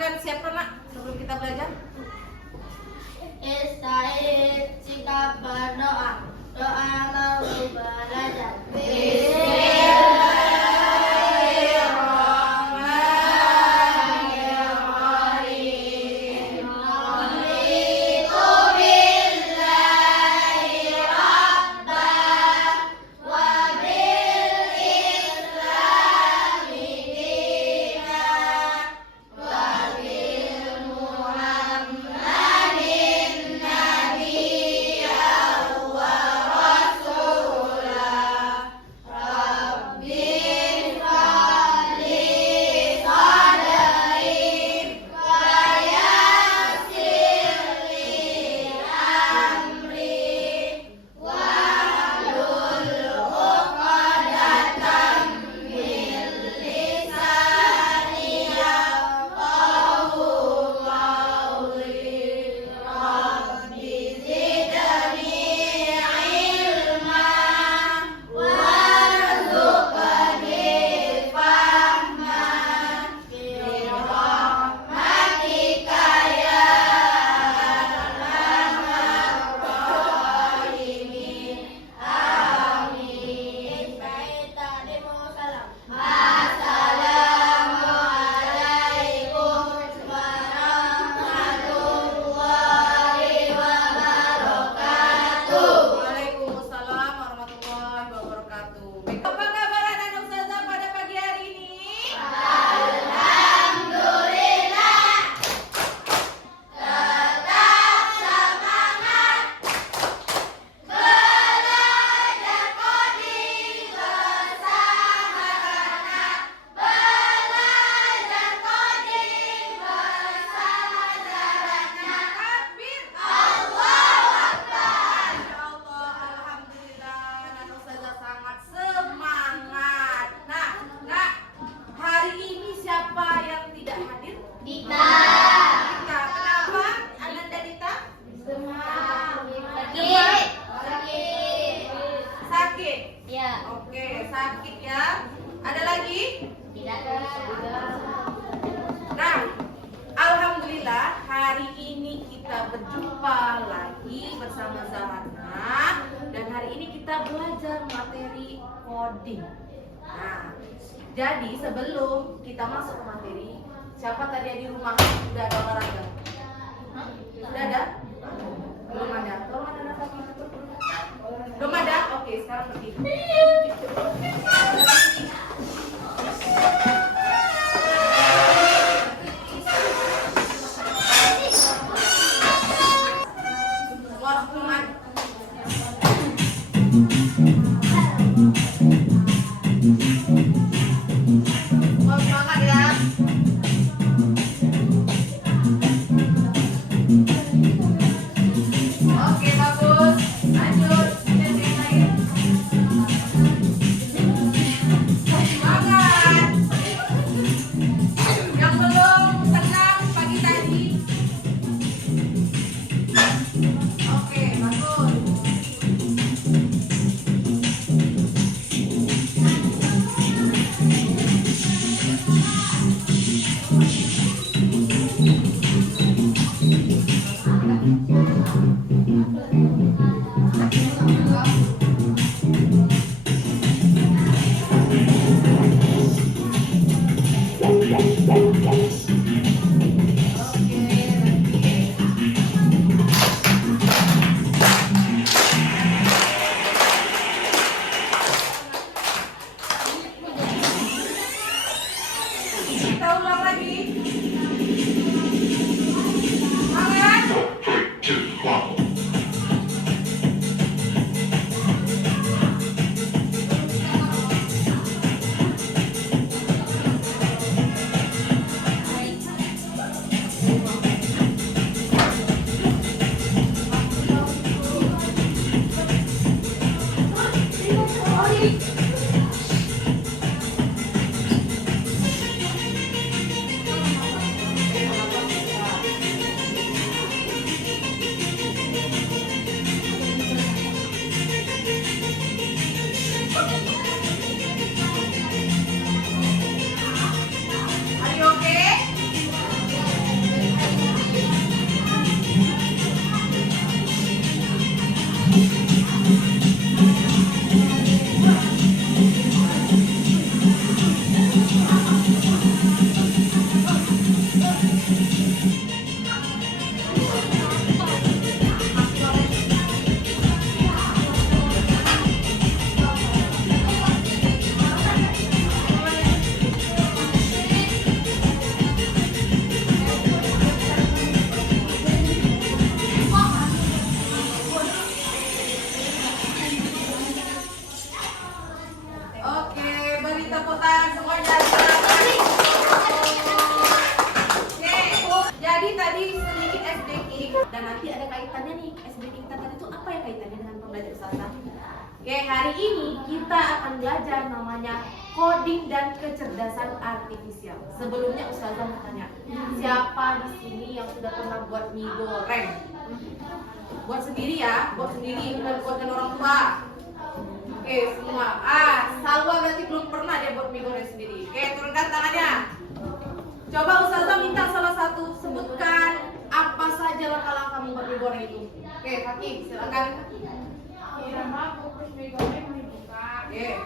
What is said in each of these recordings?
silakan siapkan nak sebelum kita belajar. Ista'id, sikap berdoa. Doa mau belajar. Berjumpa lagi bersama Zahana dan hari ini kita belajar materi coding. Nah, jadi sebelum kita masuk ke materi, siapa tadi di rumah sudah ada olahraga? Sudah ada? Belum ada. Belum ada kaki? Belum ada? Oke, sekarang pergi. Oke, hari ini kita akan belajar namanya coding dan kecerdasan artifisial. Sebelumnya Ustazah mau tanya, siapa di sini yang sudah pernah buat mie goreng? Buat sendiri ya, buat sendiri, bukan buatkan orang tua. Oke, semua. Salwa berarti belum pernah dia buat mie goreng sendiri. Oke, turunkan tangannya. Coba Ustazah minta salah satu sebutkan apa saja langkah-langkah membuat mie goreng itu. Oke, Fakih, silakan. Pertama, kukus mie goreng dibuka. Oke.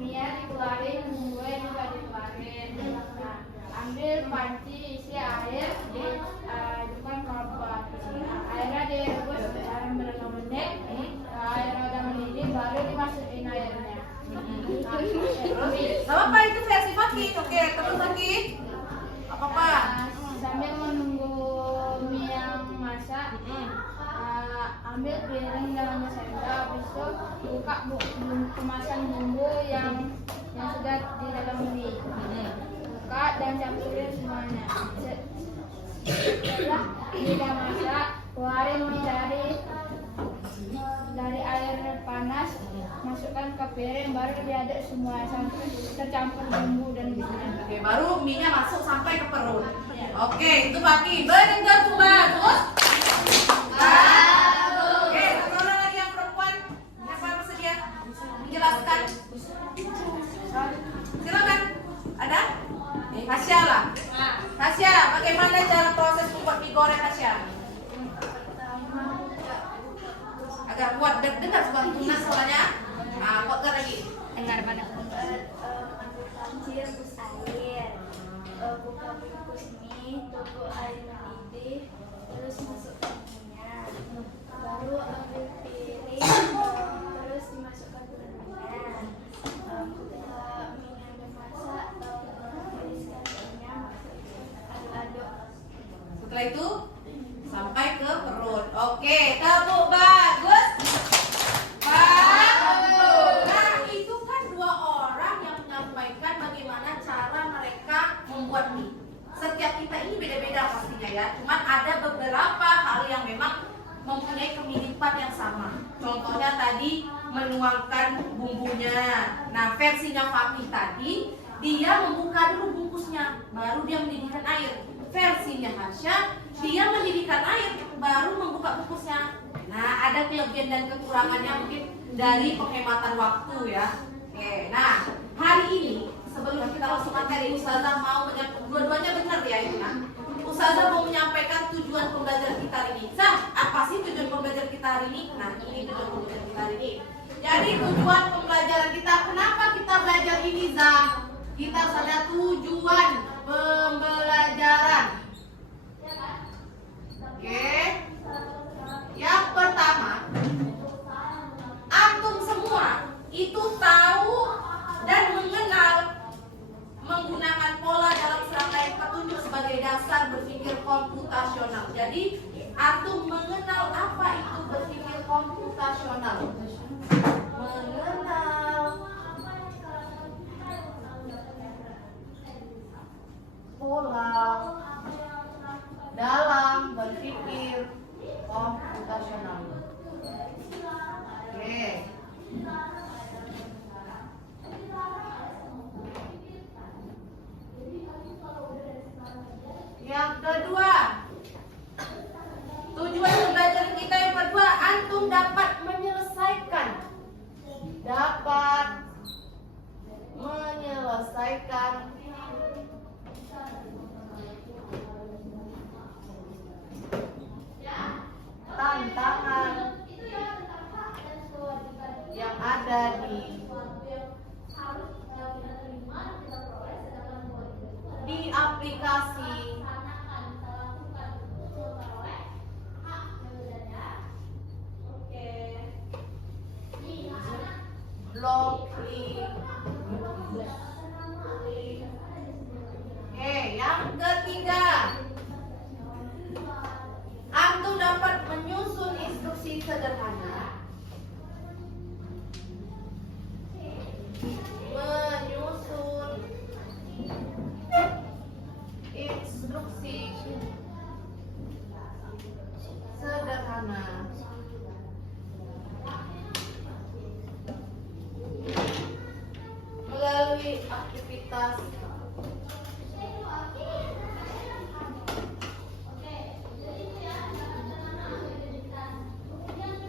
Mie dikeluarin, bumbunya juga dikeluarin. Nah, ambil panci isi air, diajukan ke kompor. Nah, airnya direbus berapa menit. Air udah mendidih, baru dimasukin airnya. Terus, apa itu versi Fakih? Oke, terus Fakih. Apa? Sambil menunggu mie yang masak, ambil piring dalam sendok, habis itu buka kemasan bumbu yang sudah di dalam mie. Buka dan campurin semuanya. Setelah mie udah masak, keluarin mie dari air panas, masukkan ke piring, baru diaduk semua sampai tercampur bumbu dan bumbunya. Oke, baru mie-nya masuk sampai ke perut. Oke, itu Fakih. Benar semua. Terus? Oke, satu orang lagi yang perempuan. Siapa yang bersedia menjelaskan? Silakan. Ada? Hasya lah. Hasya, bagaimana cara proses membuat mie goreng Hasya? Agak kuat, dengar suara tunas soalnya. Kuatkan lagi. Dengar mana? Panci rebus air, buka bungkus mie, tunggu air mendidih, terus masukkan minyak, baru ambil piring, terus dimasukkan bumbunya. Setelah minyak udah masak, tiriskan minyak, aduk-aduk. Setelah itu sampai ke perut. Oke, tepuk bagus. Nah, itu kan dua orang yang menyampaikan bagaimana cara mereka membuat mie. Setiap kita ini beda-beda pastinya ya. Cuman ada beberapa hal yang memang mempunyai kemiripan yang sama. Contohnya tadi menuangkan bumbunya. Nah, versinya Fakih tadi dia membuka dulu bungkusnya, baru dia mendidihkan air. Versinya Hasya, dia mendidihkan air, baru membuka bungkusnya. Nah, ada kelebihan dan kekurangannya mungkin dari penghematan waktu ya. Oke, nah hari ini sebelum kita langsung materi, Ustazah mau menyampaikan, dua-duanya benar ya itu nah. Ustazah mau menyampaikan tujuan pembelajaran kita hari ini. Apa sih tujuan pembelajaran kita hari ini? Nah, ini tujuan pembelajaran kita hari ini. Jadi tujuan pembelajaran kita, kenapa kita belajar ini Zah? Kita harus ada tujuan pembelajaran. Oke. Yang pertama, antum semua itu tahu dan mengenal menggunakan pola dalam serangkaian petunjuk sebagai dasar berpikir komputasional. Jadi, antum mengenal apa itu berpikir komputasional. Mengenal pola dalam berpikir komputasional. Oke. Yang kedua, tujuan pembelajaran kita yang kedua, antum dapat menyelesaikan tantangan yang ada di aplikasi Blockly. Oke, yang ketiga, antum dapat menyusun instruksi sederhana. Menyusun instruksi sederhana mulai aktivitas.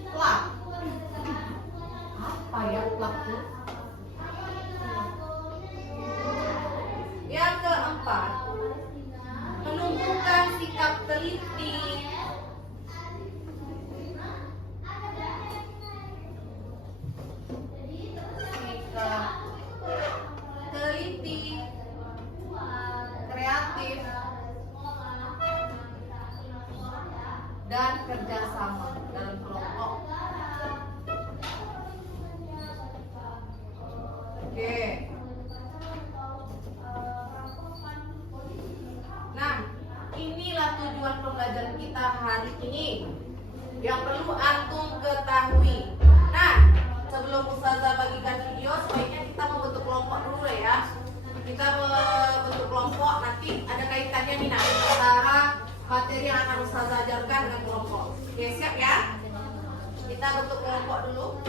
Plak. Apa ya plak tuh? Yang keempat, menumbuhkan sikap teliti. Sikap teliti, kreatif, dan kerjasama dalam kelompok. Oke. Nah, inilah tujuan pembelajaran kita hari ini yang perlu antum ketahui. Nah, sebelum Ustazah bagikan video, sebaiknya kita membentuk kelompok dulu ya. Kita membentuk kelompok, nanti ada kaitannya nih nanti antara materi yang akan Ustazah ajarkan dengan kelompok. Oke, siap ya? Kita bentuk kelompok dulu.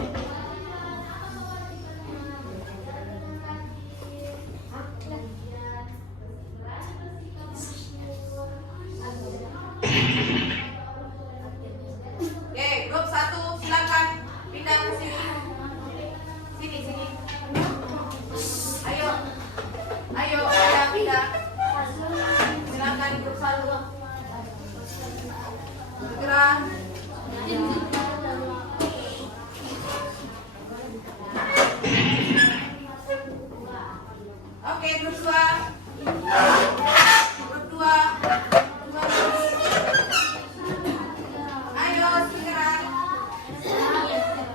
Oke, grup 1 silakan pindah ke sini. Sini. Ayo. Pindah. Silakan grup 1. Segera. Oke, grup 2. Grup 2. Ayo segera.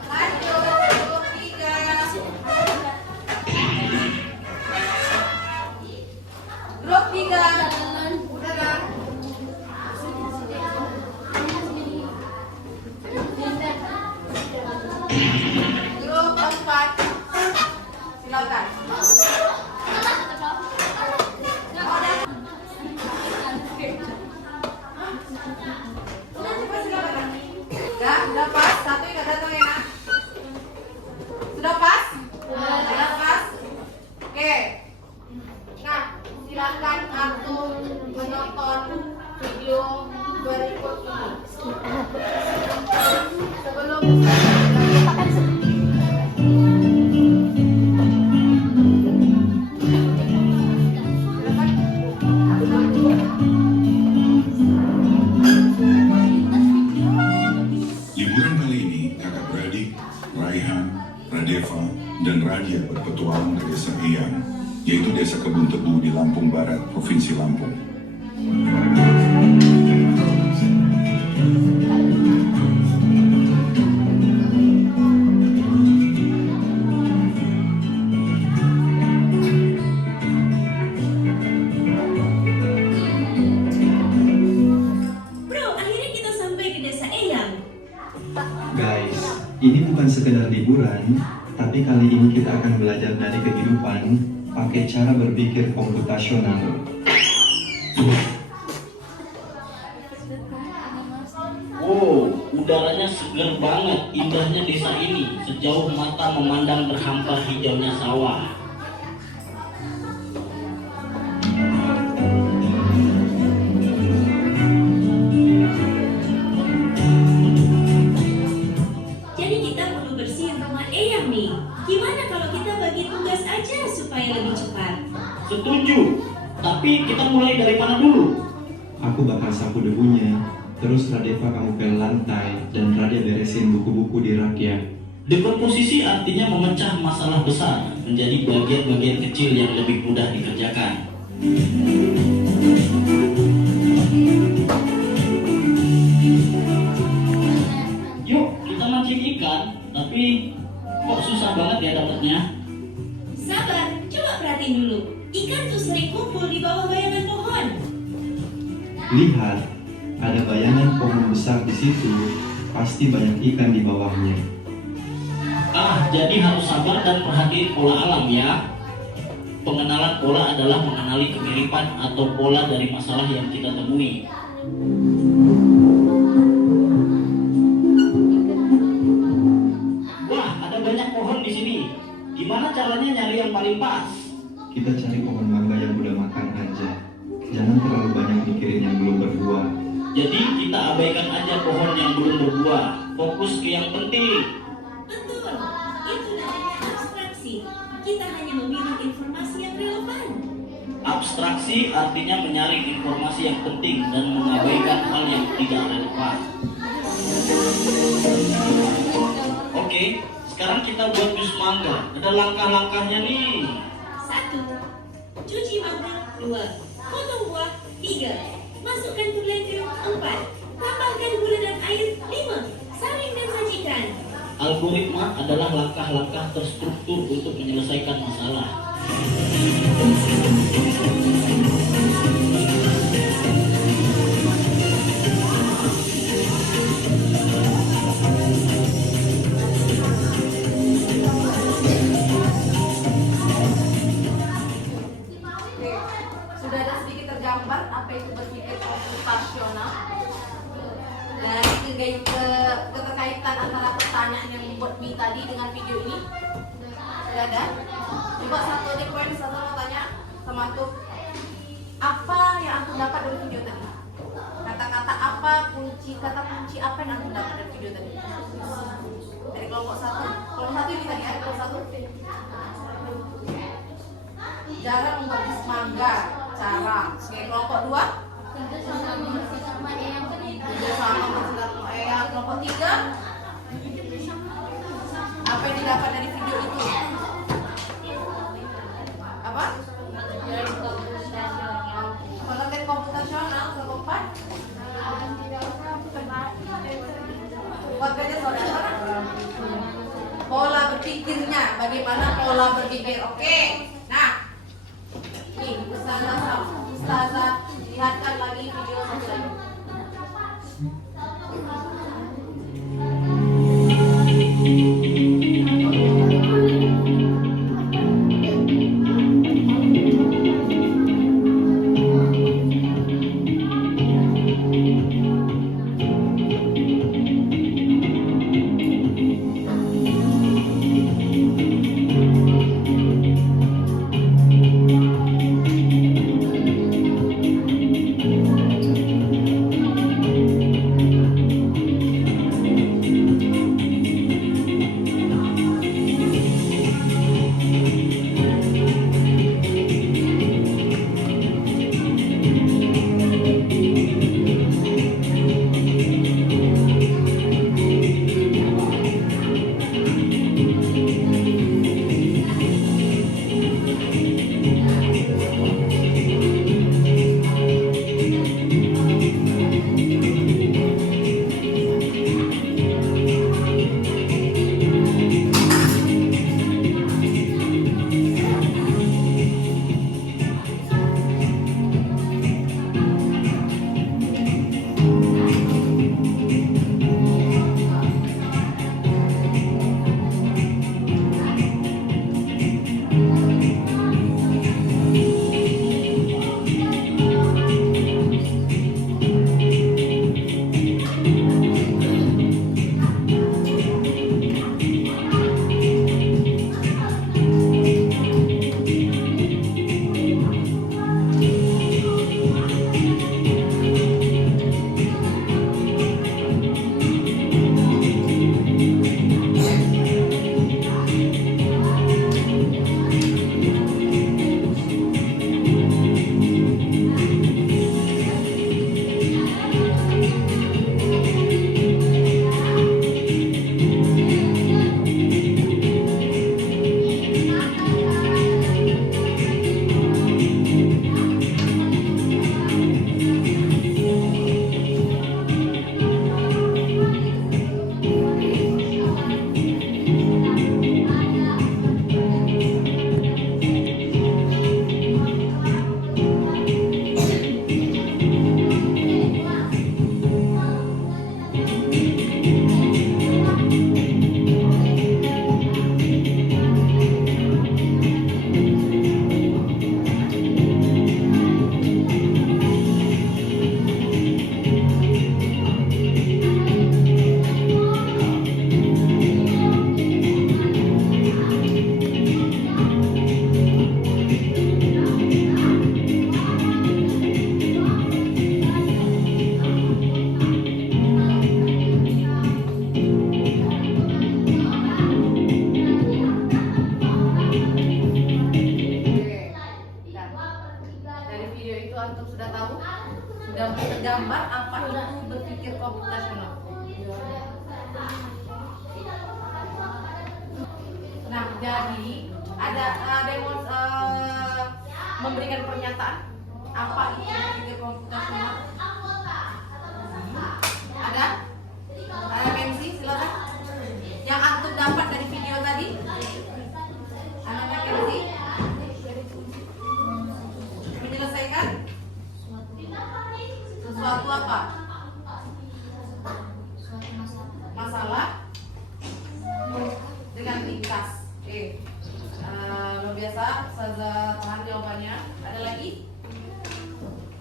Lanjut, grup 3. Grup 3. Udah kan? Grup 4. Silakan. Sudah pas, satu yang datang enak. Sudah pas? Sudah pas? Oke. Nah, silakan antum menonton video berikut ini. Sebelum Liburan kali ini, kakak beradik, Raihan, Radeva, dan Radia berpetualang ke desa Eyang, yaitu desa Kebun Tebu di Lampung Barat, Provinsi Lampung. Bro, akhirnya kita sampai ke desa Eyang. Guys, ini bukan sekedar liburan, tapi kali ini kita akan belajar dari kehidupan pakai cara berpikir komputasional. Oh, udaranya segar banget, indahnya desa ini. Sejauh mata memandang berhampar hijaunya sawah. Jadi kita perlu bersihin rumah Eyang nih. Gimana kalau kita bagi tugas aja supaya lebih cepat? Setuju, tapi kita mulai dari mana dulu? Aku bakal sapu debunya, terus Radeva kamu pel lantai, dan Radia beresin buku-buku di rak ya. Dekomposisi artinya memecah masalah besar menjadi bagian-bagian kecil yang lebih mudah dikerjakan. Yuk, kita mancing ikan, tapi kok susah banget ya dapatnya? Sabar, coba perhatiin dulu. Ikan tuh sering kumpul di bawah bayangan pohon. Lihat, ada bayangan pohon besar di situ, pasti banyak ikan di bawahnya. Ah, jadi harus sabar dan perhatiin pola alam ya. Pengenalan pola adalah mengenali kemiripan atau pola dari masalah yang kita temui. Wah, ada banyak pohon di sini. Gimana caranya nyari yang paling pas? kita cari pohon mangga yang udah makan aja. Jangan terlalu banyak mikirin yang belum berbuah. Jadi kita abaikan aja pohon yang belum berbuah. Fokus ke yang penting. Betul, itu namanya abstraksi. Kita hanya memilih informasi yang relevan. Abstraksi artinya menyaring informasi yang penting dan mengabaikan hal yang tidak relevan. Oke, sekarang kita buat jus mangga. Ada langkah-langkahnya nih. 1. Cuci mangga. 2. Potong buah. 3. Masukkan ke blender. 4. Tambahkan gula dan air. 5. Saring dan sajikan. Algoritma adalah langkah-langkah terstruktur untuk menyelesaikan masalah. Oke, sudah ada sedikit tergambar apa itu berpikir komputasional dan keterkaitan antara pertanyaan yang membuat Mi tadi dengan video ini. Sudah ada? Coba satu aja poin, satu mau tanya sama tuh, apa yang aku dapat dari video tadi? Kata-kata apa, kata kunci apa yang aku dapat dari video tadi? Dari kelompok satu. Kelompok satu ini tadi ya, kelompok satu. Cara membuat jus mangga, cara. Oke, kelompok 2 Sama yang bersama sama Eyang. Kelompok 3 apa yang didapat dari video itu? Apa? Konten komputasional. Kelompok 4 warganya saudara. Pola berpikirnya, bagaimana pola berpikir. Oke, nah nih Ustazah lihatkan lagi video satu lagi. gambar apa itu berpikir komputasional. Nah, jadi ada yang mau memberikan pernyataan apa itu berpikir komputasional? Ada? MC, silakan. Yang antum dapat dari video tadi? Anak-anak MC? Menyelesaikan sesuatu apa? Masalah dengan ringkas. Oke. Luar biasa, Ustazah tahan jawabannya. Ada lagi?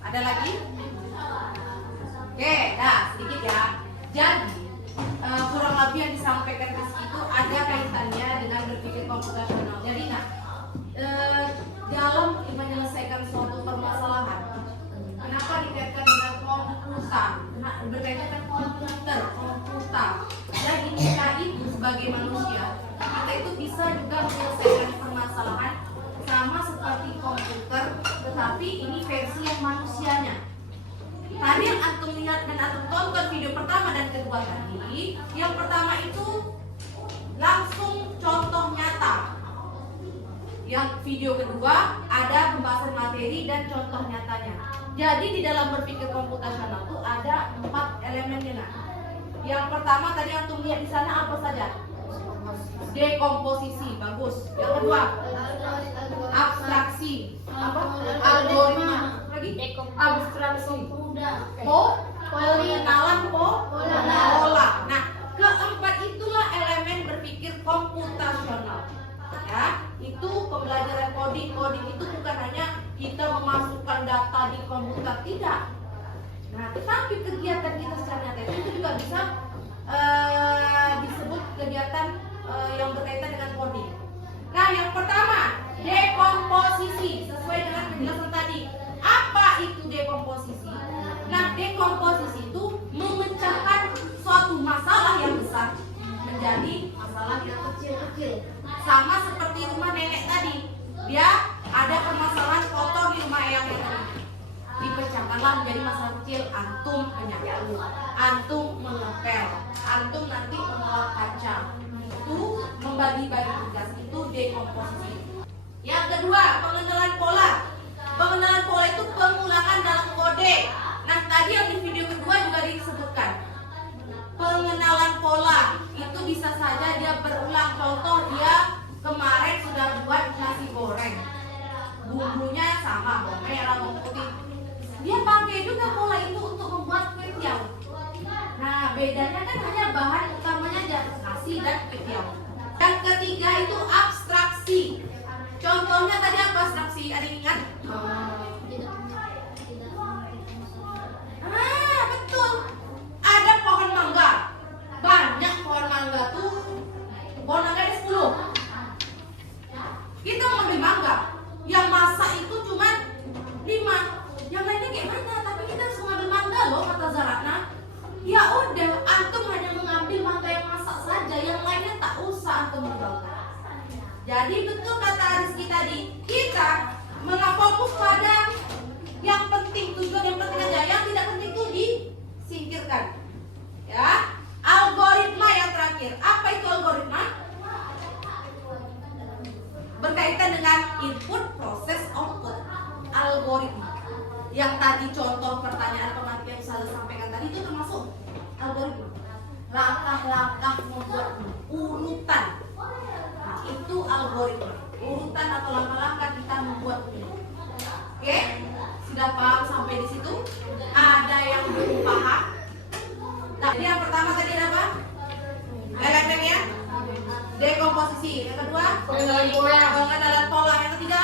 Ada lagi? Oke, nah sedikit ya. Jadi kurang lebih yang disampaikan itu ada kaitannya dengan berpikir komputasional. Jadi dalam menyelesaikan suatu permasalahan, kenapa dikaitkan dengan komputer? Berkaitan dengan komputer. Jadi kita itu sebagai manusia, kita itu bisa juga menyelesaikan permasalahan sama seperti komputer, tetapi ini versi yang manusianya. Tadi yang antum lihat dan antum tonton video pertama dan kedua tadi, yang pertama itu langsung contoh nyata. Yang video kedua ada pembahasan materi dan contoh nyatanya. Jadi di dalam berpikir komputasional itu ada 4 elemennya. Nah. Yang pertama tadi antum lihat di sana apa saja? Dekomposisi, bagus. Yang kedua abstraksi, apa? Algoritma. Lagi? Abstraksi. Pengenalan pola. Nah, keempat itulah elemen berpikir komputasional. Ya, itu pembelajaran coding. Coding itu bukan hanya kita memasukkan data di komputer, tidak. Nah, tetapi kegiatan kita secara nyata itu juga bisa disebut kegiatan yang berkaitan dengan coding. Nah, yang pertama, dekomposisi. Sesuai dengan penjelasan tadi. Apa itu dekomposisi? Nah, dekomposisi itu memecahkan suatu masalah yang besar menjadi masalah yang kecil-kecil. Sama seperti rumah nenek tadi. Dia ada permasalahan kotor di rumah eyang itu. Dipecahkanlah menjadi masalah kecil. Antum menyapu, antum mengepel, antum nanti mengolah kaca. Itu membagi-bagi tugas, itu dekomposisi. Yang kedua, pengenalan pola. Pengenalan pola itu pengulangan dalam kode. Nah, tadi yang di video kedua juga disebutkan. Pengenalan pola itu bisa saja dia berulang. Contoh, dia kemarin sudah buat nasi goreng. Bumbunya sama, bawang merah, bawang putih. Dia pakai juga pola itu untuk membuat kue tiaw. Nah, bedanya kan hanya bahan utamanya aja, nasi dan kue tiaw. Yang ketiga itu abstraksi. Contohnya tadi apa abstraksi? Ada yang ingat? Betul. Ada pohon mangga. Banyak pohon mangga tuh. Pohon mangga ada 10. Kita mengambil mangga. Yang masak itu cuma 5. Yang lainnya kayak mana? Tapi kita harus mengambil mangga loh, kata Zaratna. Ya udah, antum hanya mengambil mangga yang masak saja. Yang lainnya tak usah antum mengambil. Jadi betul kata Rizky tadi, kita mengafokus pada yang penting, tujuan yang penting aja, yang tidak penting itu disingkirkan. Ya, algoritma yang terakhir. Apa itu algoritma? Berkaitan dengan input, proses, output. Algoritma. Yang tadi contoh pertanyaan pemateri yang saya sampaikan tadi itu termasuk algoritma. Langkah-langkah membuat urutan. Nah, itu algoritma. Urutan atau langkah-langkah kita membuat ini. Oke? Sudah paham sampai di situ? Ada yang belum paham? Nah, jadi yang pertama tadi ada apa? Elemen ya? Dekomposisi. Yang kedua? Pengenalan pola. Yang ketiga?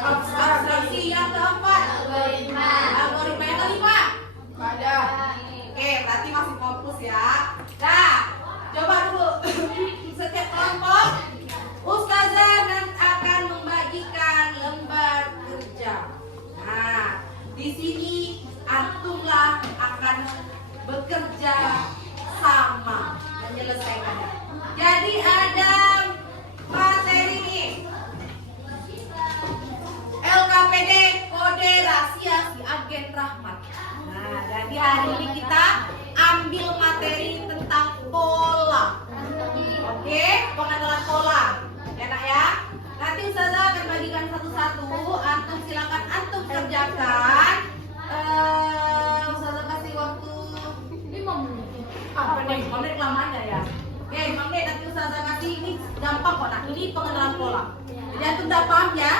Abstraksi. Yang keempat? Algoritma. Yang kelima? Oke, berarti masih fokus ya. Nah, coba dulu. Setiap kelompok Ustazah akan membagikan lembar kerja. Nah, di sini antumlah akan bekerja sama menyelesaikannya. Jadi ada materi ini. LKPD kode rahasia si agen Rahmat. Nah, dan Jadi hari ini kita ambil materi tentang pola. Oke, pengenalan pola. Enak ya? Nanti Ustazah akan bagikan satu-satu. Antum silakan antum kerjakan. Ustazah kasih waktu 5 menit. apa nih? 5 menit kelamaan ya? Oke, 5 menit nanti Ustazah kasih. Ini gampang kok. Nah, ini pengenalan pola. Jadi antum udah paham ya?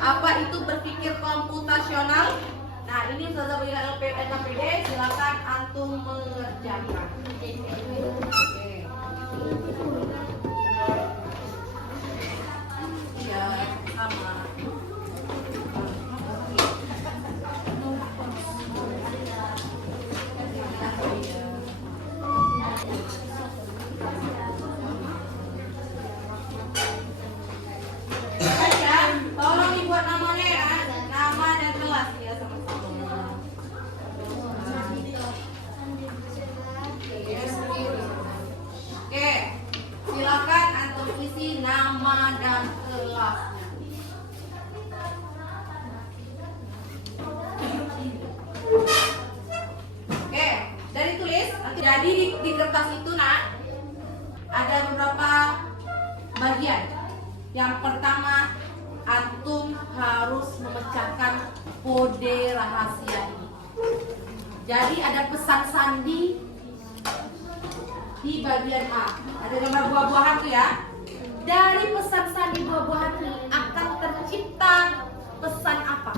Apa itu berpikir komputasional? Nah, ini Ustazah berikan LKPD. Silakan antum mengerjakan. Oke. Iya, sama. Ya, tolong dibuat namanya ya, nama dan kelas ya sama-sama. Oke, silakan antum isi nama dan kelasnya. Oke, dari tulis. Jadi di kertas itu nak ada beberapa bagian. Yang pertama, antum harus memecahkan kode rahasia ini. Jadi ada pesan sandi di bagian A. Ada gambar buah-buahan tuh ya. Dari pesan sandi buah-buahan ini akan tercipta pesan apa?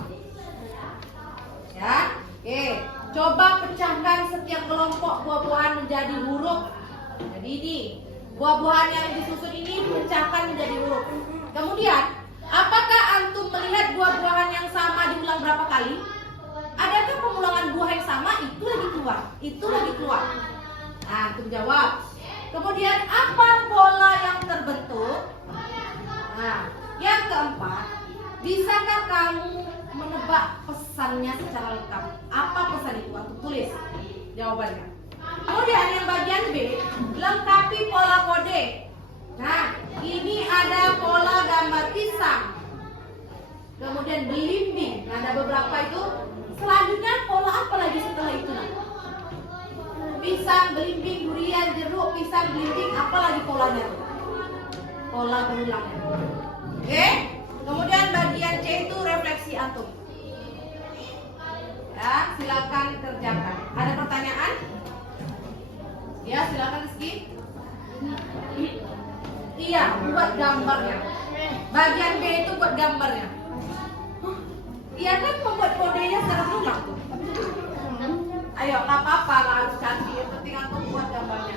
Ya, oke. Coba pecahkan setiap kelompok buah-buahan menjadi huruf. Jadi ini buah-buahan yang disusun ini pecahkan menjadi huruf. Kemudian, apakah antum melihat buah-buahan yang sama diulang berapa kali? Adakah pengulangan buah yang sama itu lagi keluar? Itu lagi keluar. Nah, antum jawab. Kemudian, apa pola yang terbentuk? Nah, yang keempat, bisakah kamu menebak pesannya secara lengkap? Apa pesan itu? Antum tulis jawabannya. Kemudian yang bagian B, lengkapi pola kode. Nah, ini ada pola gambar pisang. Kemudian belimbing. Nah, ada beberapa itu. Selanjutnya pola apa lagi setelah itu? Pisang, belimbing, durian, jeruk, pisang, belimbing. Apa lagi polanya? Pola berulangnya. Oke. Kemudian bagian C itu refleksi antum. Ya, silakan kerjakan. Ada pertanyaan? Ya, silakan Rizky. Iya, buat gambarnya. Bagian B itu buat gambarnya. Iya kan membuat kodenya secara berulang tuh. Ayo, nggak apa-apa, nggak harus cantik. Yang penting aku buat gambarnya.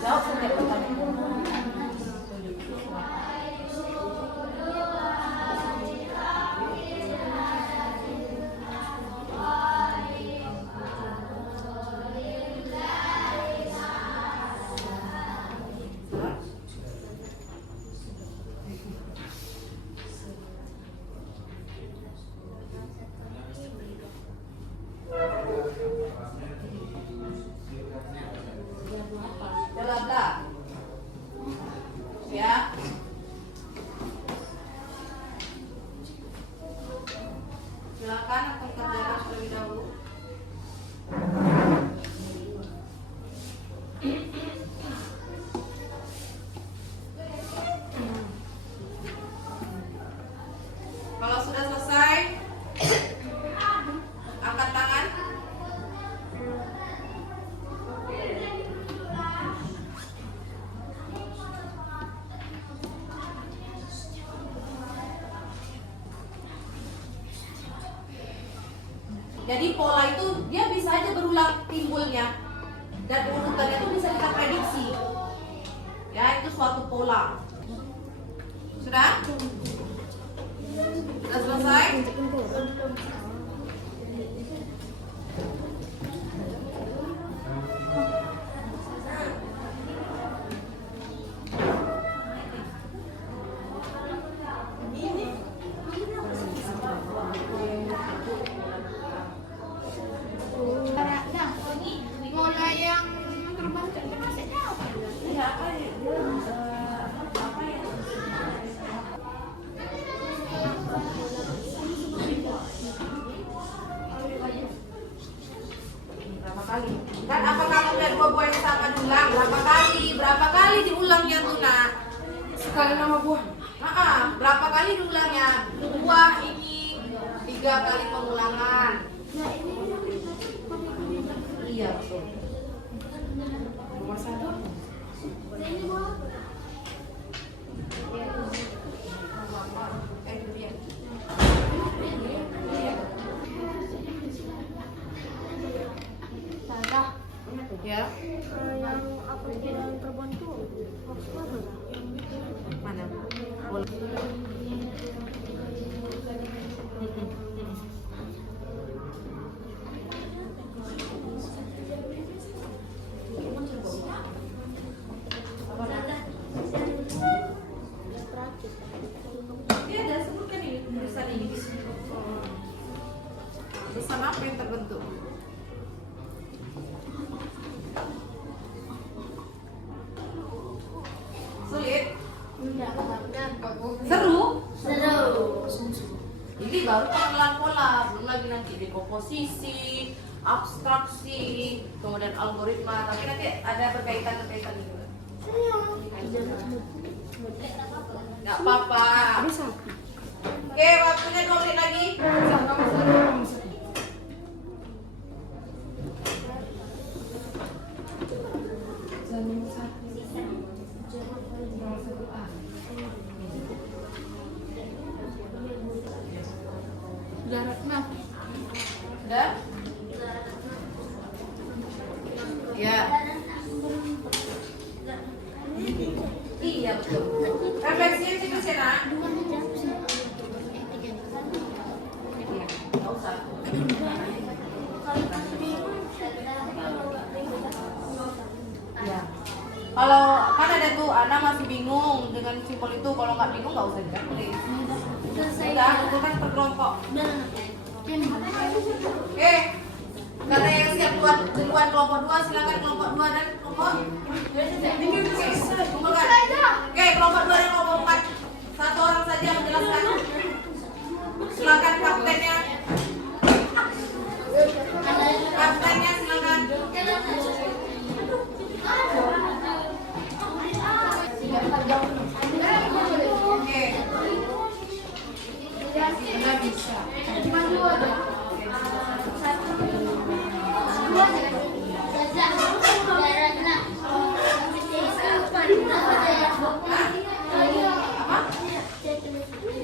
Jawab setiap pertanyaan. Bla bla. Ya. Silakan aku kerjakan terlebih dahulu. Kalau sudah selesai, angkat tangan. Jadi pola itu dia bisa aja berulang timbulnya dan urutannya itu bisa kita prediksi. Ya, itu suatu pola. Sudah? Sudah selesai? Nah, mulai Kenalin nama buah. Berapa kali diulangnya? Buah ini 3 kali pengulangan. Iya betul. Nomor 1. Ya. Yang apa yang terbantu? Mana? Boleh. Dia ada sebutkan ini tulisan ini. Tulisan apa yang terbentuk? Sulit? Seru? Ini baru pengenalan pola, belum lagi nanti dekomposisi, abstraksi, kemudian algoritma. Tapi nanti ada berkaitan juga. Nggak apa-apa. Oke, waktunya 2 menit lagi. Udah? Ya. Iya betul. Refleksinya sih bisa nak. Nggak usah. Ya. Kalau kan ada tuh Ana masih bingung dengan simbol itu, kalau nggak bingung nggak usah ditulis. Udah, itu kan per kelompok. Oke, karena yang siap buat duluan kelompok 2, silakan kelompok 2 dan kelompok. Oke, kelompok 2 dan kelompok 4. Satu orang saja menjelaskan. Silakan kaptennya. Kaptennya silakan. Oke. Sudah bisa.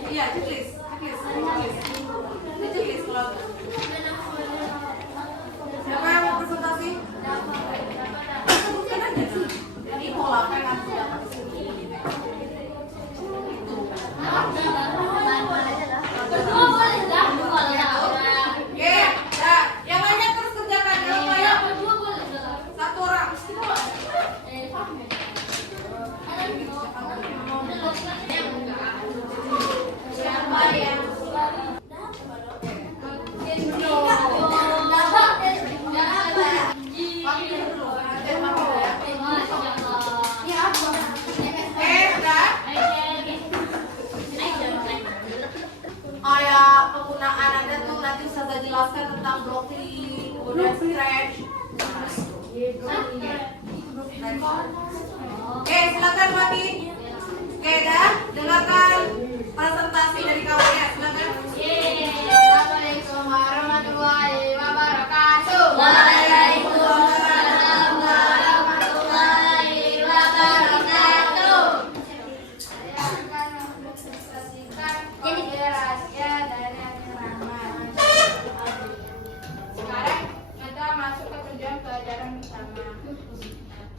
Iya, checklist. Ini checklist kalau siapa yang mau presentasi? Sebutkan aja. Jadi pola apa yang harus dapat di sini? Oke, yang lainnya terus kerjakan ya, Pak ya. Satu orang. Siapa yang penggunaan Anda tuh nanti saya jelaskan tentang blocking, kemudian stretch. Oke, silakan Mati. Oke, dah dengarkan presentasi dari kamu ya, silakan. Assalamualaikum warahmatullahi wabarakatuh. Waalaikumsalam warahmatullahi wabarakatuh. Saya akan mempresentasikan kode rahasia dari Rahman. Sekarang kita masuk ke tujuan pelajaran pertama.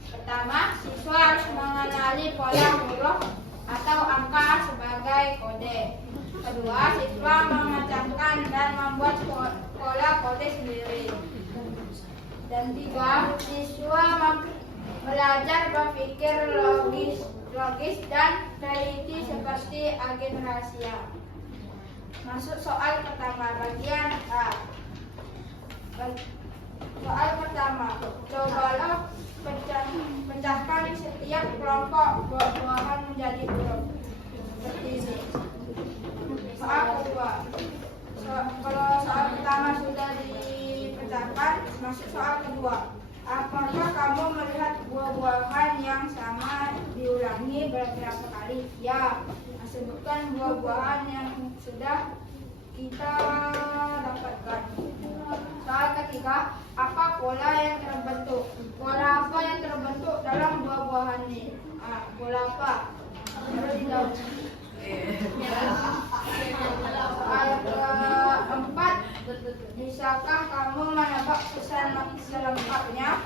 Pertama, siswa harus mengenali pola huruf atau angka sebagai kode. Kedua, siswa memecahkan dan membuat pola kode sendiri. Dan tiga, siswa belajar berpikir logis dan teliti seperti agen rahasia. Masuk soal pertama, bagian A. Soal pertama, cobalah pecahkan setiap kelompok buah-buahan menjadi huruf seperti ini. Soal kedua, kalau soal pertama sudah dipecahkan, masuk soal kedua. Apakah kamu melihat buah-buahan yang sama diulangi beberapa kali? Ya. Sebutkan buah-buahan yang sudah kita dapatkan. Soal ketiga, apa pola yang terbentuk? Pola apa yang terbentuk dalam buah-buahan ini? Pola apa? Baru dijawab. Soal keempat, bisakah kamu menebak pesan selengkapnya?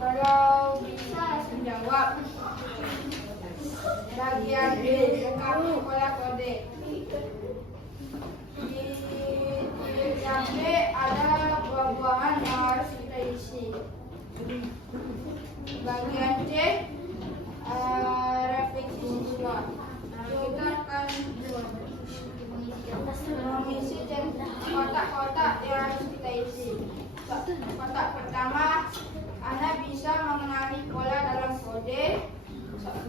Kalau bisa langsung jawab. Bagian B, lengkapi pola kode. Di yang B ada buah-buahan yang harus kita isi. Bagian C, refleksi siswa. Kita akan mengisi kotak-kotak yang harus kita isi. Kotak pertama, Ana bisa mengenali pola dalam kode.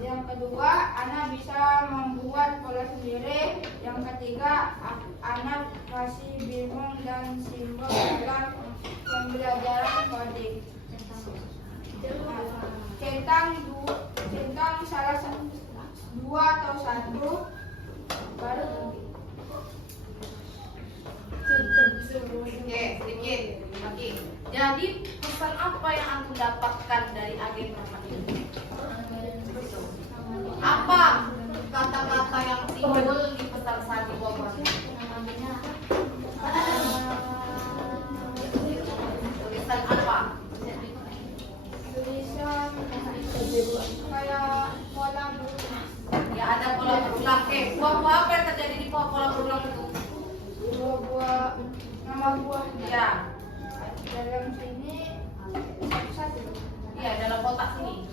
Yang kedua, Ana bisa membuat pola sendiri. Yang ketiga, Ana masih bingung dan simbol dalam pembelajaran coding. Centang salah satu, dua atau satu, baru Oke, sedikit lagi. Jadi pesan apa yang aku dapatkan dari agen nama ini? Apa kata-kata yang timbul di pesan sandi buah-buahan? Tulisan apa? tulisan kayak pola berulang. Ya ada pola berulang. Buah-buah apa yang terjadi di pola berulang itu? Buah-buah, nama buah Ya, dalam sini satu. iya dalam kotak sini.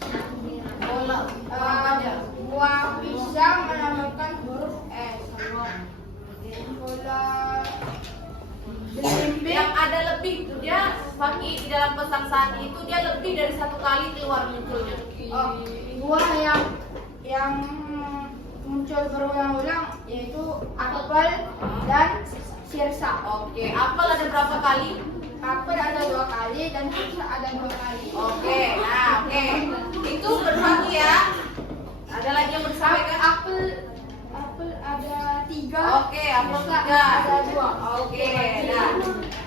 Pola apa aja? Buah pisang menamakan huruf S. Pola belimbing Yang ada lebih itu dia pakai di dalam pesan sandi itu dia lebih dari satu kali keluar munculnya. buah yang muncul berulang-ulang yaitu apel dan sirsa. Oke, apel ada berapa kali? Apel ada 2 kali dan sirsa ada 2 kali. Oke, nah oke. Itu berbagi ya. Ada lagi yang mau disampaikan? Apel ada 3. Oke, apel sirsa 3. ada 2. Oke, nah.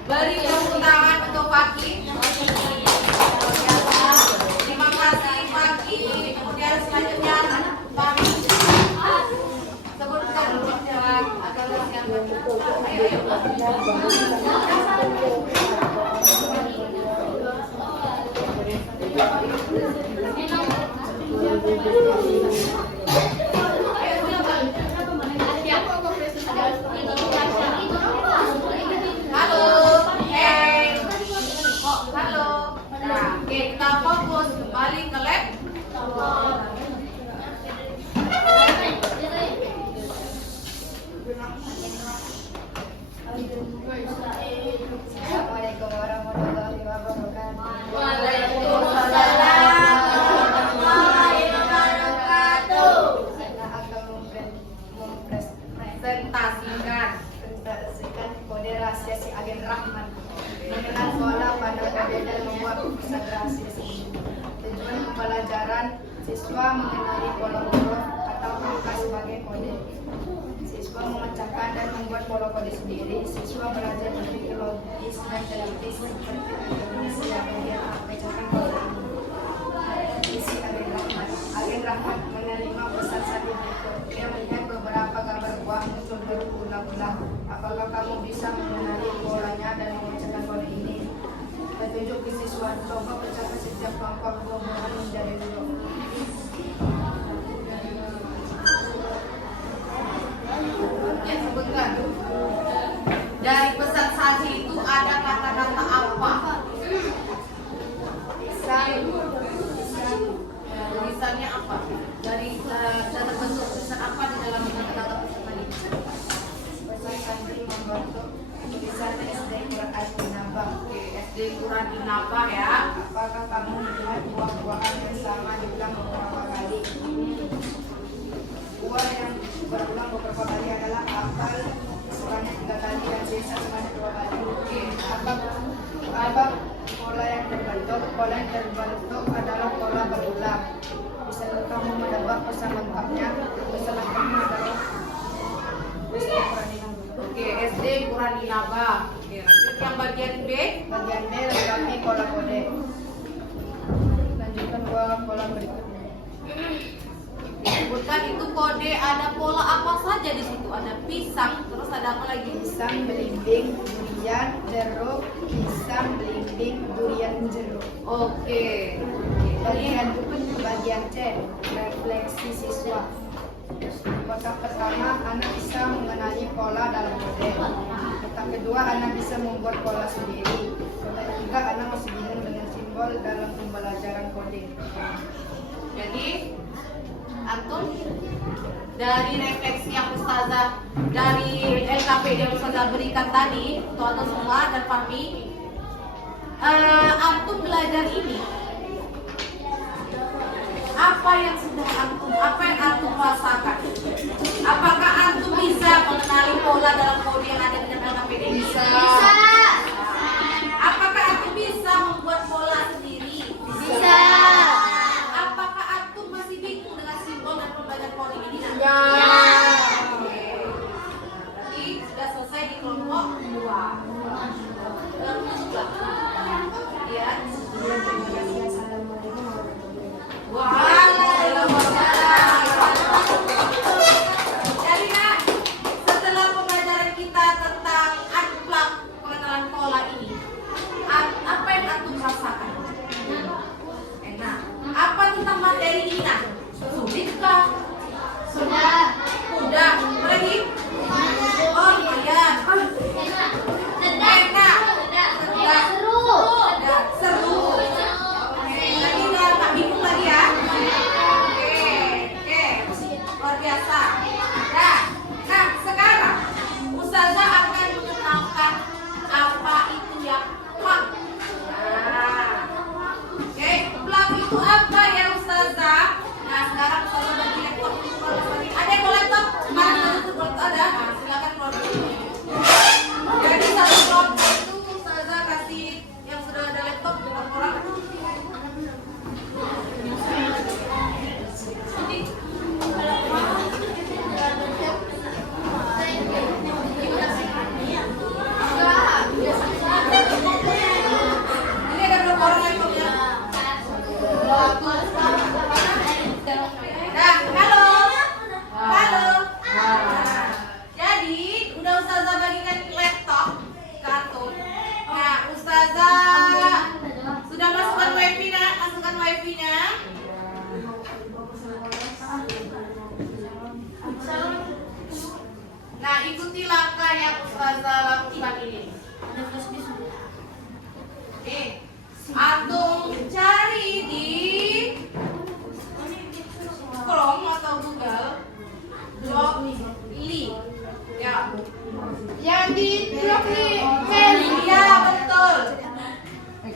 Beri tepuk tangan untuk Paki. Terima kasih Paki. Kemudian selanjutnya kami sebutkan dulu agar siapa. Ayo. Halo, halo. Nah, oke, kita fokus kembali ke lab. Assalamualaikum warahmatullahi wabarakatuh. Waalaikumsalam warahmatullahi wabarakatuh. Saya akan mempresentasikan kode rahasia si agen Rahman. Mengenal pola pada kode dan membuat pesan rahasia. Tujuan pembelajaran siswa mengenali pola huruf atau angka sebagai kode. Siswa memecahkan dan membuat pola kode sendiri. Siswa belajar berpikir logis dan kritis seperti Indonesia yang bagian pecahkan kode ini. Isi agen Rahman. Agen Rahman menerima pesan sandi berikut. Dia melihat beberapa gambar buah muncul berulang-ulang. Apakah kamu bisa mengenali polanya dan memecahkan kode ini? Petunjuk ke siswa. Coba pecahkan setiap kelompok buah-buahan menjadi 2. Ya, sebutkan. Dari pesan sandi itu ada kata-kata apa? Tulisannya apa? Dari terbentuk tulisan apa di dalam kata-kata pesan tadi? Pesan sandi membentuk tulisan SD Quran Inabah. Oke, SD Quran Inabah ya. Apakah kamu melihat buah-buahan yang sama diulang beberapa kali? Buah yang berulang beberapa kali adalah apel sebanyak 3 kali dan sisa sebanyak 2 kali. Oke. Apa pola yang terbentuk? pola yang terbentuk adalah pola berulang. Bisa kamu menebak pesan lengkapnya? Pesan lengkapnya adalah SD Quranilaba. Oke, SD Quranilaba. Oke, lanjut yang bagian B. Bagian B, lengkapi pola kode. Lanjutkan pola berikutnya. Disebutkan itu kode, ada pola apa saja di situ? Ada pisang, terus ada apa lagi? Pisang, belimbing, durian, jeruk. Pisang, belimbing, durian, jeruk. Oke. Bagian C, refleksi siswa. Kotak pertama, anak bisa mengenali pola dalam kode. Kotak kedua, anak bisa membuat pola sendiri. Kotak ketiga, anak masih bingung dengan simbol dalam pembelajaran coding. Jadi antum dari refleksi yang Ustazah dari LKP yang Ustazah berikan tadi untuk antum semua dan Fahmi, antum belajar ini apa yang antum rasakan? Apakah antum bisa mengenali pola dalam kode yang ada di dalam LKP ini? Bisa. Apakah antum bisa membuat pola sendiri? Bisa. Apakah antum masih bingung dengan simbol dan pembelajaran coding ini? Ya. Oke. Berarti sudah selesai di kelompok 2. Kelompok 2. Kemudian jadi Kak, setelah pembelajaran kita tentang akhlak pengenalan pola ini, apa yang antum rasakan? Enak. Apa tentang materi ini nak? Sulit kah? Sudah. Udah. Apa lagi? Oh lumayan. Enak. Sedap. Seru. Oke. Tadi udah tak bingung lagi ya? Oke. Luar biasa. Nah, sekarang Ustazah akan mengenalkan apa itu yang plak. Oke, plak itu apa ya Ustazah? Nah, sekarang Ustazah bagi laptop dulu. Ada yang mau laptop? Mana tuh laptop ada? Nah, silakan keluar dulu. Jadi satu kelompok itu Ustazah kasih yang sudah ada laptop orang-orang. Ini ada berapa orang laptopnya? Nah, halo. Jadi, udah Ustazah bagikan laptop, kartu. Nah, Ustazah sudah masukkan wifi-nya, Nah, ikuti langkah yang Ustazah lakukan ini. Oke, antum cari di Chrome atau Google Blockly. Ya. Yang di blok nih, Iya, betul.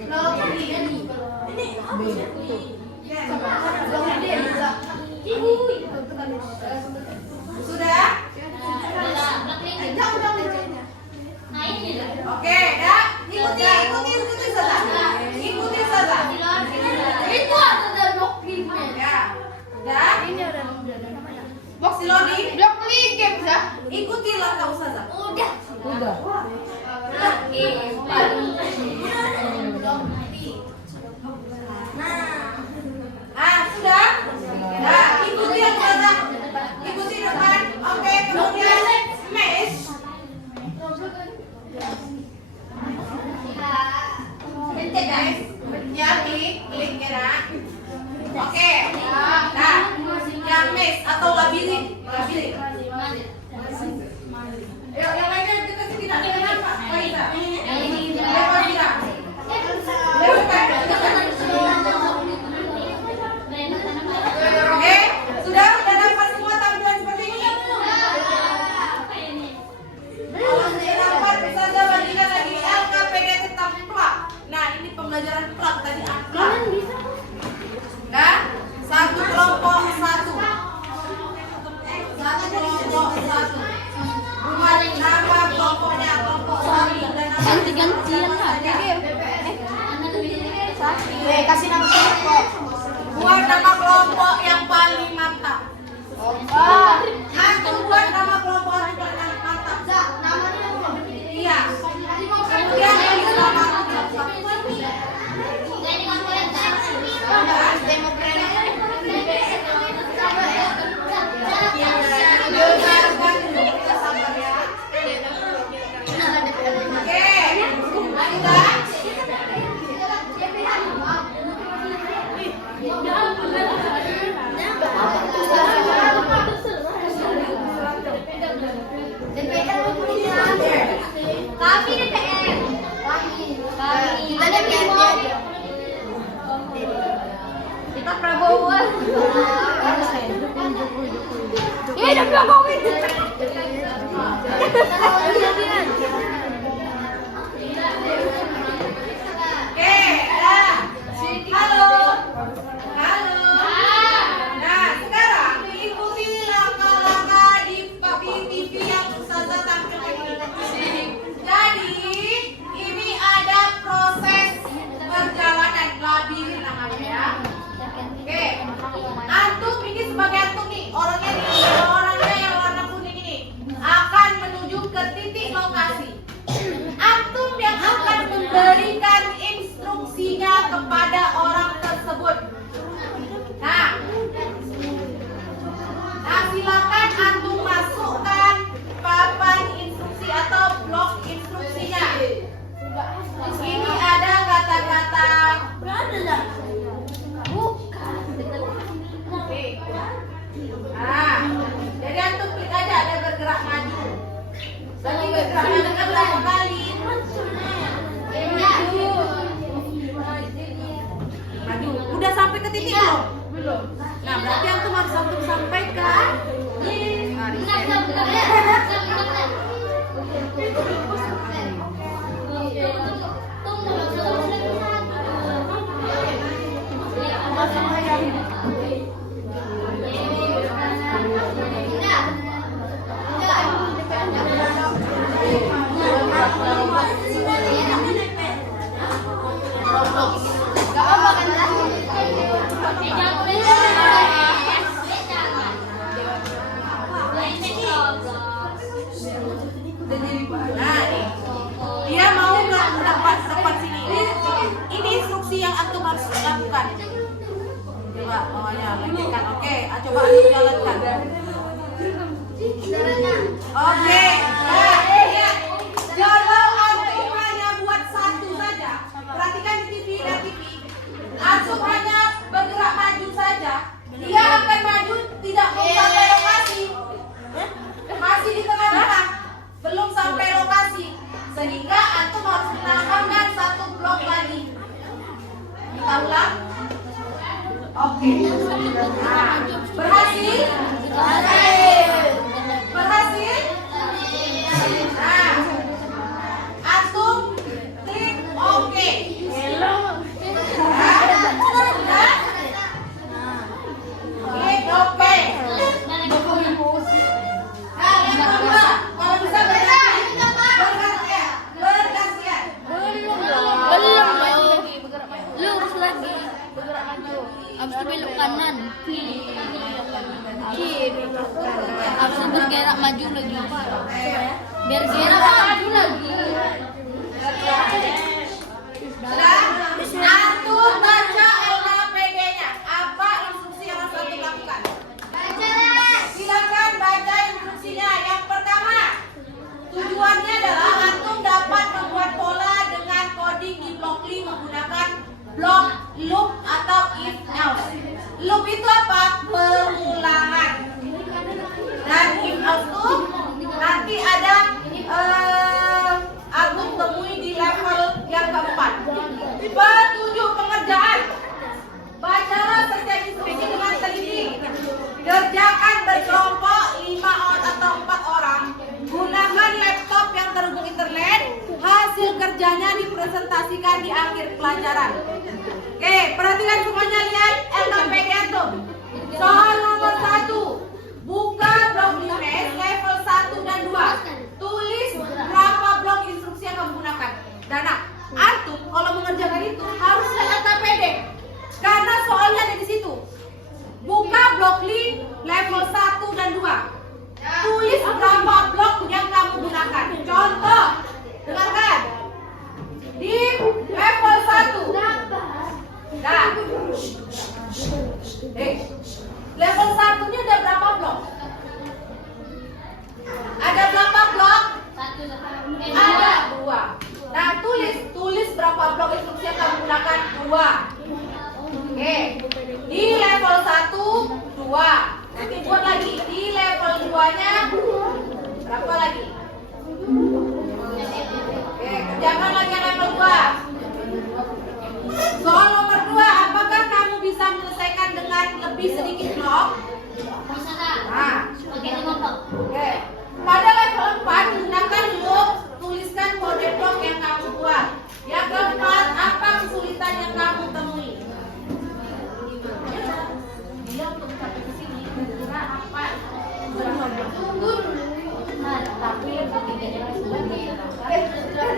Blockly. Sudah? Oke, dah. Ikuti saja. Itu ada blokingnya. Ya. Dah. Ini udah Box loading. blok link ya bisa. Ikuti langkah Ustazah. udah. Sudah? Nah, ikuti yang Ustazah. Ikuti depan. Oke, kemudian mesh. Ente guys, ya klik ya. Oke. Nah, yang mesh atau labirin. Yang lainnya kita tidak kenapa? Baik. Lewat tidak. Oke, sudah dapat semua tampilan seperti ini. Kalau sudah dapat, Ustazah bagikan lagi LKPD tentang plak. Nah, ini pembelajaran plak tadi plak. Nah, satu kelompok satu. Buat nama kelompoknya kelompok satu dan nama Ganti-gantian lah. saja. Sakit. Kasih nama kelompok. Buat nama kelompok yang paling mantap. Antum buat nama kelompok yang paling mantap. Namanya apa? Iya. Kemudian tulis nama Kami DPR. Kita DPR. Kita Prabowo. Ini udah Jokowi. Oke, dah. Halo. Halo. Nah, sekarang ikuti langkah-langkah di TV yang Ustazah tampilkan ini. Jadi, ini ada proses perjalanan labirin namanya ya. Oke. Antum ini sebagai antum nih, orangnya yang warna kuning ini akan menuju ke titik lokasi. Antum yang akan memberikan instruksinya kepada orang tersebut. Nah, silakan antum masukkan papan instruksi atau blok instruksinya. Ini ada kata-kata. Nah, jadi antum klik aja, ada bergerak maju. Berarti bergerak maju kan berapa kali? Maju. Udah sampai ke titik belum? Belum. Nah, berarti antum harus antum sampaikan. Nah, nih. Dia mau nggak dapat sini? Ini instruksi yang antum harus lakukan. Coba, maunya lanjutkan. Oke, coba antum jalankan. Oke, nah, lihat. Kalau antum hanya buat satu saja, perhatikan di TV dan TV. Antum hanya bergerak maju saja, dia akan maju tidak sampai lokasi. Masih di tengah-tengah, belum sampai lokasi, sehingga antum harus menambahkan satu blok lagi. Kita ulang. Oke. Nah, berhasil? Berhasil? Nah, antum klik oke. Klik oke. Nah, yang kedua, kalau bisa bergantian. Lurus lagi. Bergerak maju. Habis itu belok kanan. Kiri. Habis itu bergerak maju lagi. Bergerak maju lagi. Sudah? Antum baca LKPD-nya. Apa instruksi yang harus antum lakukan? Silakan baca instruksinya. Yang pertama, tujuannya adalah antum dapat membuat pola dengan coding di blok 5 menggunakan blok loop atau if else. Loop itu apa? Pengulangan. Dan if else itu nanti ada antum temui di level yang keempat. Petunjuk pengerjaan. Bacalah setiap instruksi dengan teliti. Kerjakan berkelompok 5 atau 4 orang. Gunakan laptop yang terhubung internet. Hasil kerjanya dipresentasikan di akhir pelajaran. Oke, perhatikan semuanya, lihat LKPD antum. Soal nomor 1. Buka blok Limes level 1 dan 2. Tulis berapa blok instruksi yang kamu gunakan. Dan antum kalau mengerjakan itu harus lihat LKPD.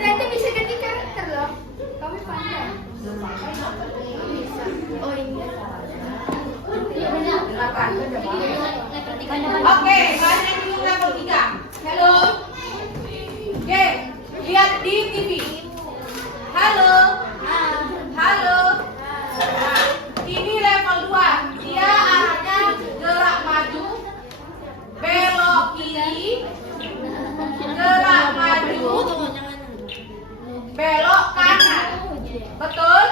ternyata bisa ganti karakter loh. Kami pandai. Oh ini. Oke, kalian dulu level 3. Halo. Oke, lihat di TV. Halo. Halo. Nah, ini level 2. Dia arahnya gerak maju, belok kiri, gerak maju, belok kanan. Betul?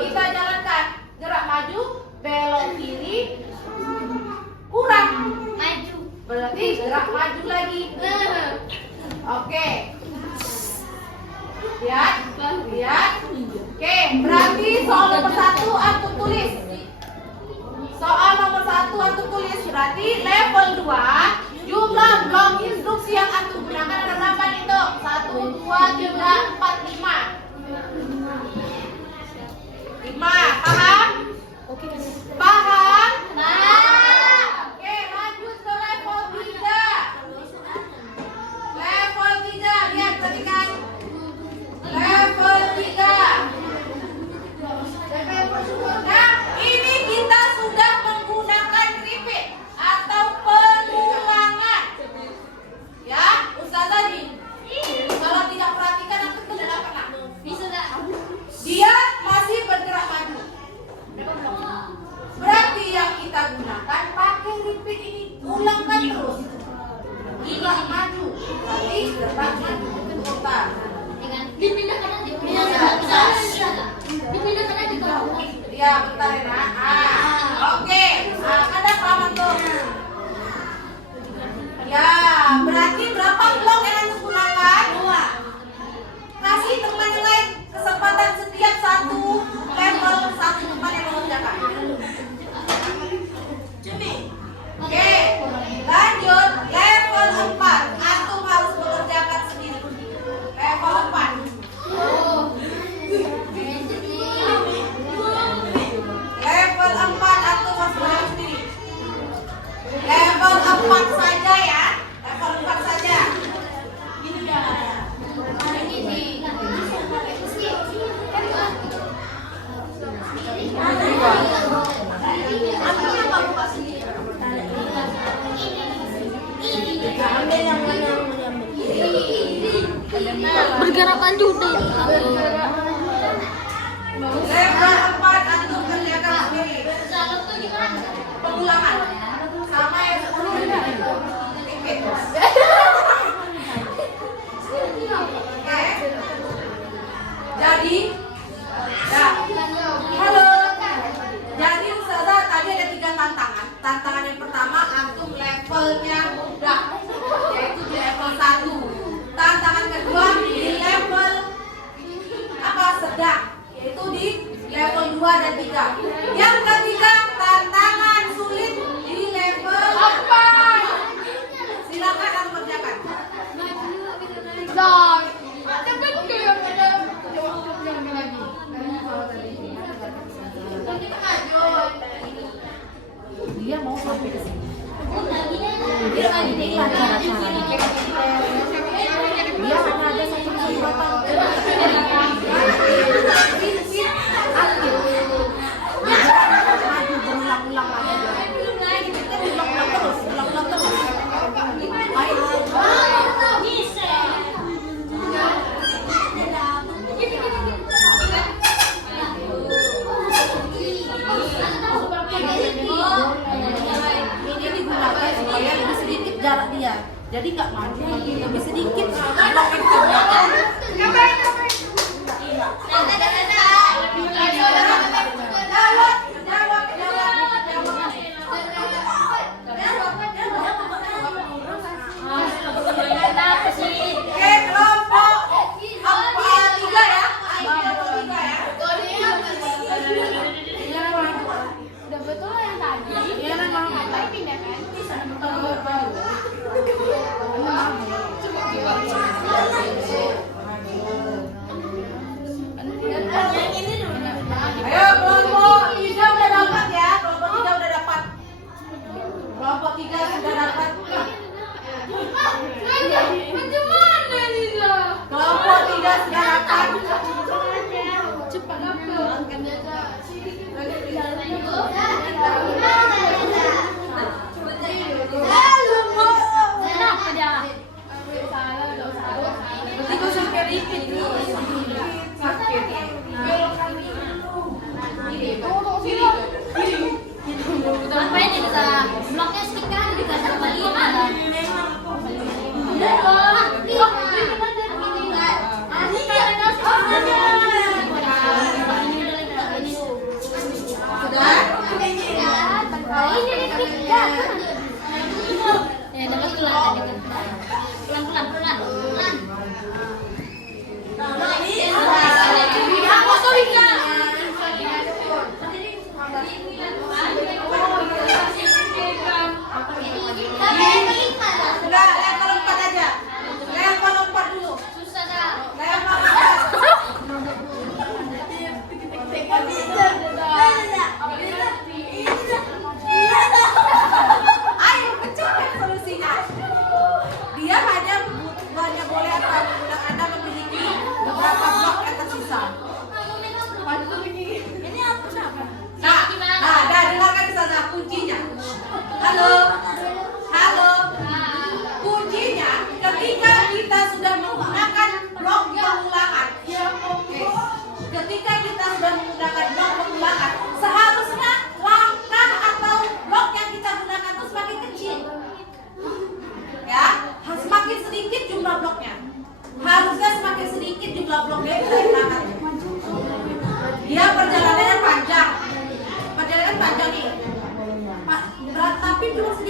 Kita jalankan. Gerak maju, belok kiri, kurang. Maju. Berarti gerak maju lagi. Oke. Lihat, lihat. Oke, berarti soal nomor 1 antum tulis. Soal nomor 1 antum tulis. Berarti level 2 jumlah blok instruksi yang antum gunakan ada berapa nih Dok? 1, 2, 3, 4, 5. 5, paham? Paham? Oke, lanjut ke level 3. Level 3, lihat perhatikan. Level 3. Nah, ini kita sudah menggunakan repeat atau pengulangan. Ya, Ustazah nih. Kalau tidak perhatikan aku tidak dapat. Bisa enggak? Dia masih bergerak maju. Berarti yang kita gunakan pakai repeat ini, ulangkan terus. Gerak maju, berarti gerak maju putar. Dipindahkan aja. Dipindahkan aja kalau. Ya, bentar ya nak. Oke, ada paham tuh. Ya, berarti berapa blok yang harus gunakan? 2. Kasih teman yang lain kesempatan setiap satu level satu teman yang mengerjakan. Oke, lanjut level 4. Antum harus mengerjakan sendiri. Level 4. Level 4 antum harus mengerjakan sendiri. Level 4 saja ya. Level 4 saja. Ini udah. Bergerak maju deh. Level 4 antum kerjakan sendiri. Pengulangan. Sama yang 10 dikit. Oke. Jadi, ya. Halo. Jadi Ustazah tadi ada 3 tantangan. Tantangan yang pertama antum levelnya mudah, yaitu di level 1. Tantangan kedua di level sedang, yaitu di level 2 dan 3. Yang ketiga tantangan sulit di level 4. Silakan kamu kerjakan. Tapi itu yang ada jawab lagi. Dia mau sampai ke sini. Dia ini cara-caranya. Dia hanya ada satu kesempatan. Maju berulang-ulang lagi. Kita ulang-ulang terus, ulang-ulang terus. Ini digunakan supaya lebih sedikit jarak dia. Jadi nggak maju lagi, lebih sedikit. Oke, kelompok 3 ya. Udah betul yang tadi. Iya, memang. Tapi pindahkan. Ayo kelompok 3 udah dapat ya. Kelompok 3 udah dapat. Kelompok 3 sudah dapat. Bagaimana nih? Kelompok 3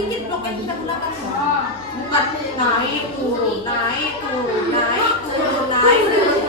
sedikit blok yang kita gunakan. Bukan naik turun, naik turun, naik turun, naik turun.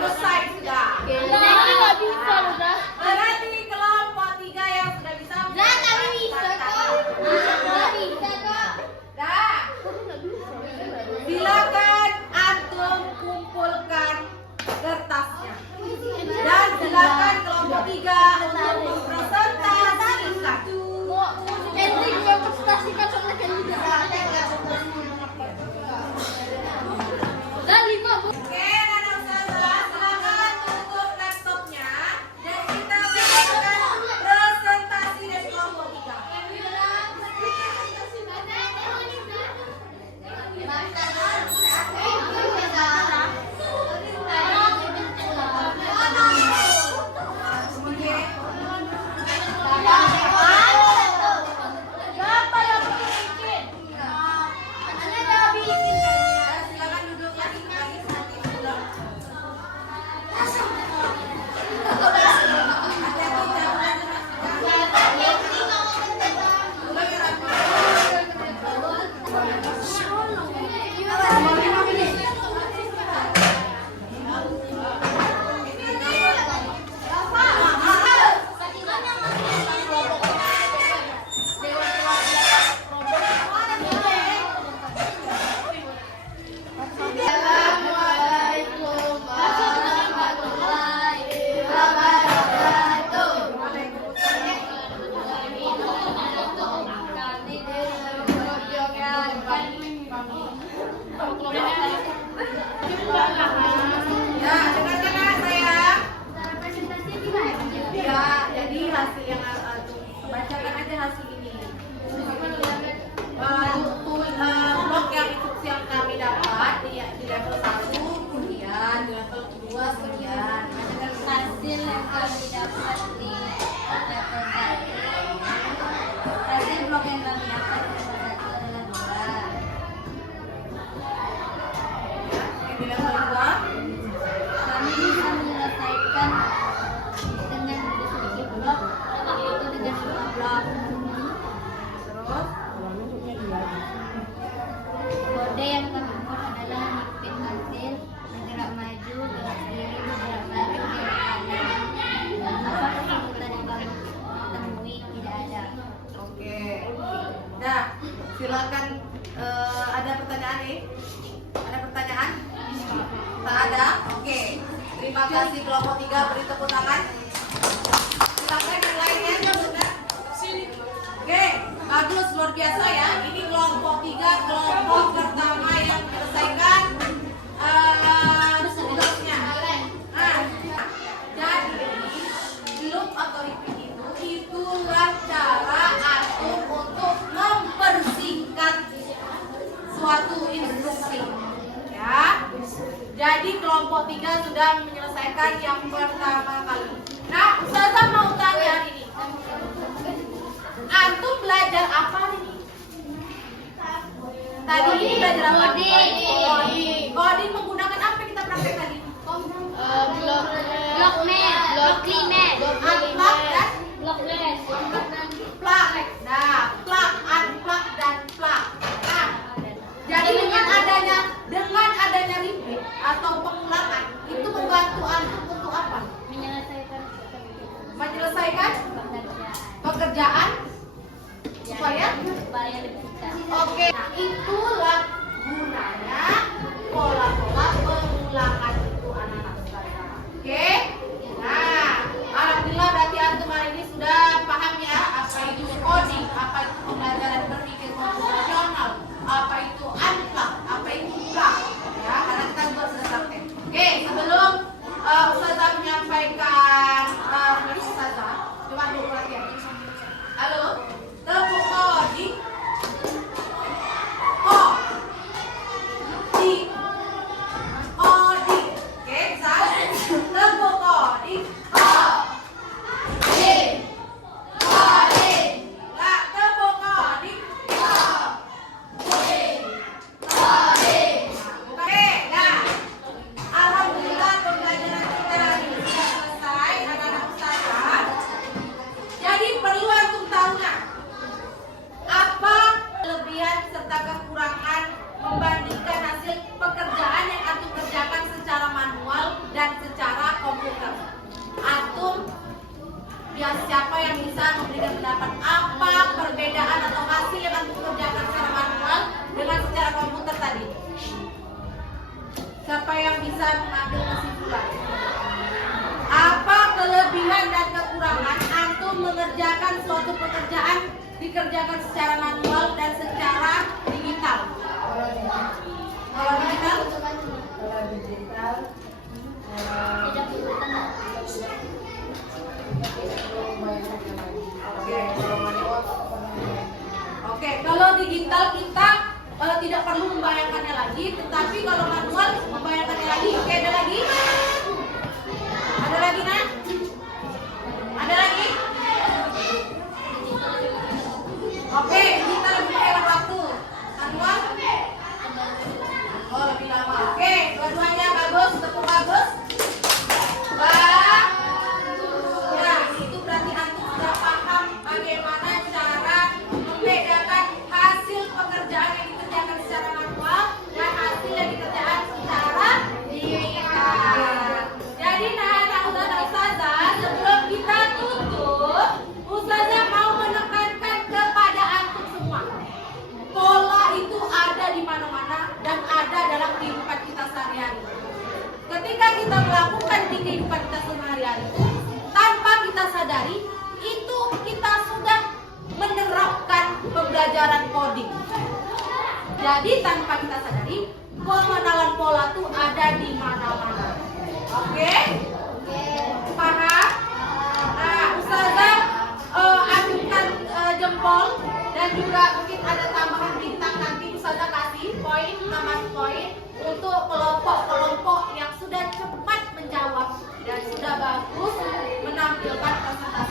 Selesai sudah. Berarti kelompok 3 yang sudah bisa silakan antum kumpulkan kertasnya. Dan silakan kelompok 3 untuk mempresentasikan. Oke, Nana Ustazah, silakan tutup laptopnya dan kita melakukan presentasi dari kelompok 3. Silakan duduk lagi nanti pulang. Ya, dengarkan sayang. Ya, jadi hasil yang bacakan aja hasil ini. Blok yang instruksi yang kami dapat di level 1 kemudian di level 2 sekian. Hasil yang kami dapat di level 1. Hasil blok yang kami dapat di level 1 adalah 2. Di level 2 Kami bisa menyelesaikan dengan sedikit blok, yaitu dengan 5 blok. terus Kode yang kami buat adalah nipin hasil, bergerak maju, gerak kiri, bergerak balik, gerak kanan. Apa kesimpulan yang kami temui? Tidak ada. oke. Nah, silakan ada pertanyaan nih? Ada pertanyaan? Tak ada? Oke. Terima kasih kelompok 3, beri tepuk tangan. Silakan yang lainnya yang sudah. Oke, bagus, luar biasa ya. Ini kelompok 3, kelompok pertama yang menyelesaikan tugasnya. Nah, jadi loop atau repeat itulah cara antum untuk mempersingkat suatu instruksi. Ya. Jadi kelompok 3 sudah menyelesaikan yang pertama kali. Nah, Ustazah mau tanya ini. Antum belajar apa ini? Tadi ini belajar apa? Coding menggunakan apa kita praktek tadi? Blocknet, Blocklinet, Unplug dan Blocklet. plug. Nah, plug, unplug dan plug. Nah, jadi dengan adanya repeat atau pengulangan itu membantu antum untuk apa? Menyelesaikan pekerjaan supaya lebih cepat. oke. Nah, itulah gunanya pola-pola pengulangan itu anak-anak sekalian. Oke. Nah, alhamdulillah berarti antum hari ini sudah paham ya apa itu coding, apa itu pembelajaran berpikir komputasional, apa itu unplug, apa itu plug. Ya, karena kita juga sudah praktek. Oke, sebelum Ustazah menyampaikan Ustazah, coba dulu perhatian. Halo, tepuk coding. Siapa yang bisa memberikan pendapat apa perbedaan atau hasil yang antum kerjakan secara manual dengan secara komputer tadi? Siapa yang bisa mengambil kesimpulan? Apa kelebihan dan kekurangan antum mengerjakan suatu pekerjaan dikerjakan secara manual dan secara digital? Kalau digital Tidak menggunakan Oke, kalau digital kita tidak perlu membayangkannya lagi, tetapi kalau manual membayangkannya lagi. Oke, ada lagi? Ada lagi, Nak? Ada lagi? Oke, kita lebih hemat waktu. Manual? Oh, lebih lama. Oke, dua-duanya bagus, tepuk bagus. Ya, itu berarti antum sudah paham bagaimana cara membedakan hasil pekerjaan yang dikerjakan secara manual dan hasil yang dikerjakan secara digital. Jadi nah, Ustazah, sebelum kita tutup, Ustazah mau menekankan kepada antum semua. Pola itu ada di mana-mana dan ada dalam kehidupan kita sehari-hari. Ketika kita melakukan di kehidupan kita sehari-hari, tanpa kita sadari, itu kita sudah menerapkan pembelajaran coding. Jadi tanpa kita sadari, pengenalan pola itu ada di mana-mana. Oke? Paham? Nah, Ustazah acungkan jempol dan juga mungkin ada tambahan bintang nanti Ustazah kasih poin, tambah poin untuk kelompok-kelompok yang sudah cepat menjawab dan sudah bagus menampilkan presentasi